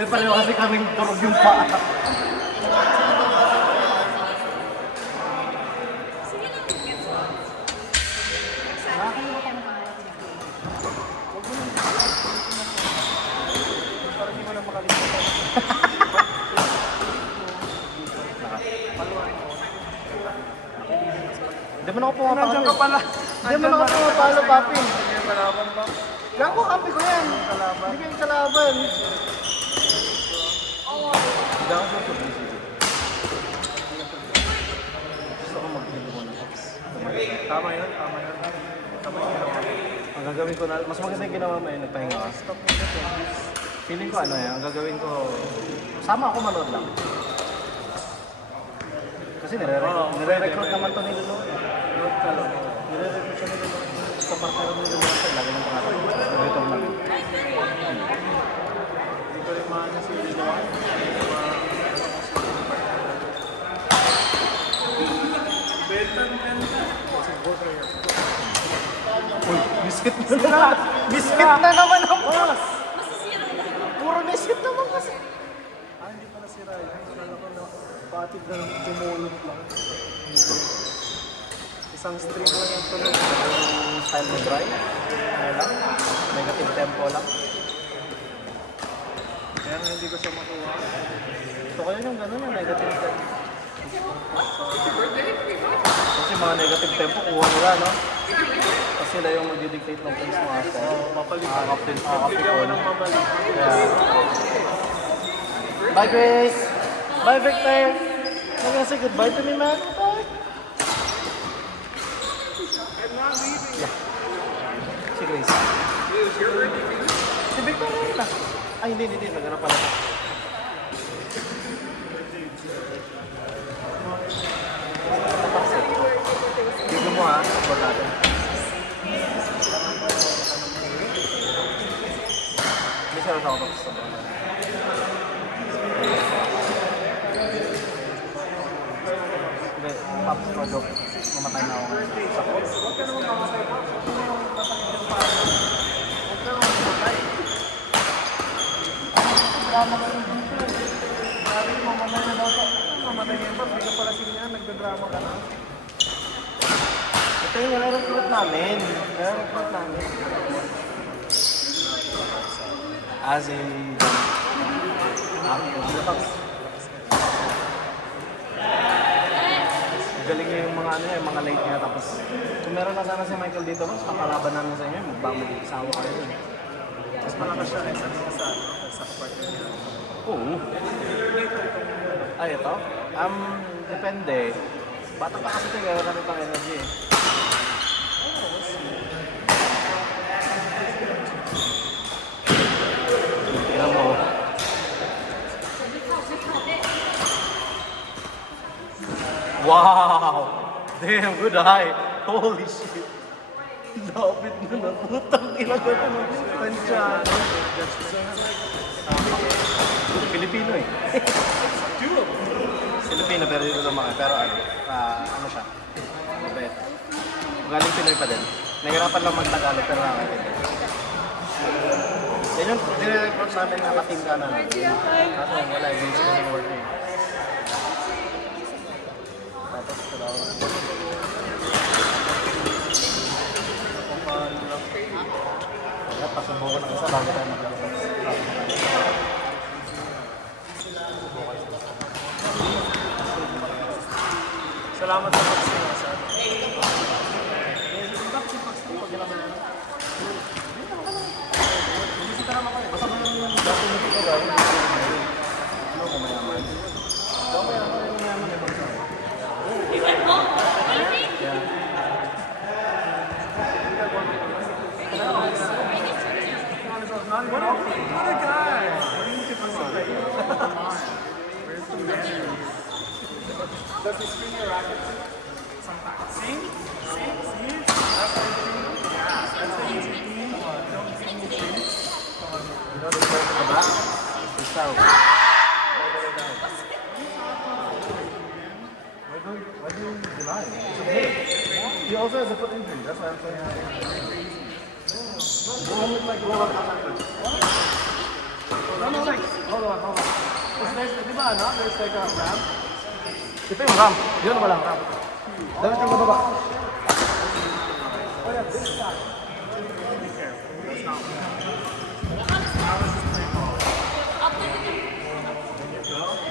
May pareho kasi kaming durog yung paa. Hindi mo na ako pumapalo. Nandiyan ka pala. Hindi mo na ako pumapalo, papi. Hindi yung kalaban ba? Gago, kampi ko yan. Kalaban. Hindi ko yung kalaban. Hindi ako sa busy. Gusto ko mag-hilo ko ng box. Tama yun, tama yun. Tama yung ginawa mo. Ang gagawin ko na, mas maganda yung ginawa mo yun, nagpahinga ka. Stop mo na to. Feeling ko ano yan, ang gagawin ko, sama ako manood lang. Kasi nire-recruit naman to ni Lolo. Load ka lang. Nire-recruit siya ni Lolo. Sa partner ni Lolo siya, lagi ng pangalan. Ito lang. Hindi ko rin maanya si Lilo. Uy, biscuit na. Biscuit na naman ang boss! Puro biscuit naman kasi. Hindi pala sira yun. Akala ko na patid na tumulog lang. Isang string lang yung tunog. Yung style mo dry, ano lang, negative tempo lang. Kaya nga hindi ko siya makuha. Gusto ko yun yung gano'n, yung negative tempo. Kasi mga negative tempo, kuha nila, no? Kasi sila yung mag-dictate ng pace mga style. Mapalit. Kakapin Hindi ako nang mabalik. Bye, Grace! Bye, Victor! I'm gonna say goodbye to me, man. Bye! Yeah. Si Grace. Si Victor rin na. Ay, hindi. Naghanap pala na. Dito mo ha, support natin. Hindi siya ako tapos sa mga. Hindi, pops ko joke. Mamatay na ako. Huwag ka naman mamatay pa. Huwag ka naman masakit yung paa. Huwag ka naman mamatay. Drama ka rin dito. Sabi mo, mamatay na daw ka. Mamatay yan pa. Hindi ka pala sinya. Nagdadrama ka na. Ito yung nare-recruit namin. Nare-recruit namin. As a... Galing niya yung mga ano yung mga late niya. Tapos kung meron na sana si Michael dito, mas papalaban namin sa inyo. Magsawa kayo dun. Mas malakas siya kaysa sa partner niya. Oo. Ay, ito? Depende. Bata pa kasi ito, gano'n kami pang energy eh. Tingnan mo. Wow! Damn, good eye! Holy shit! Lapit na na. Putang ilagay ko ng distansya. Pilipino eh. Pilipino pero dito lumaki. Pero ano siya? Mabait. Galing Pinoy pa din. Nahirapan lang mag-Tagalog pero nakakita. Yan yung nire-recruit sa amin na ka-team ka na. Kaso wala, yung sila yung work niya. Tapos kailangan. Pasubukan ng isa bago tayo maglabas. Salamat sa pagsinasa. Bumisita naman kayo. Basta may dati nito ko gawin. Ano kung mayaman? Baka mayaman yung mayaman eh. Basta. Yeah. What a guy! Does he screen your racket? Sometimes. See? That's the thing. Yeah, that's the easy thing. Don't see me things. You know the part at the back? It's south. Why do you deny? It's okay. He also has a foot injury. That's why I'm saying. Go home with like roll up. No, like, hold on. Because there's, di ba, no? There's like a ramp. Ito yung ramp. Yun walang ramp. Dapat yung mababa. Oh yeah, this shot. Be careful. That's not what happened. That was just pretty cool. There you go.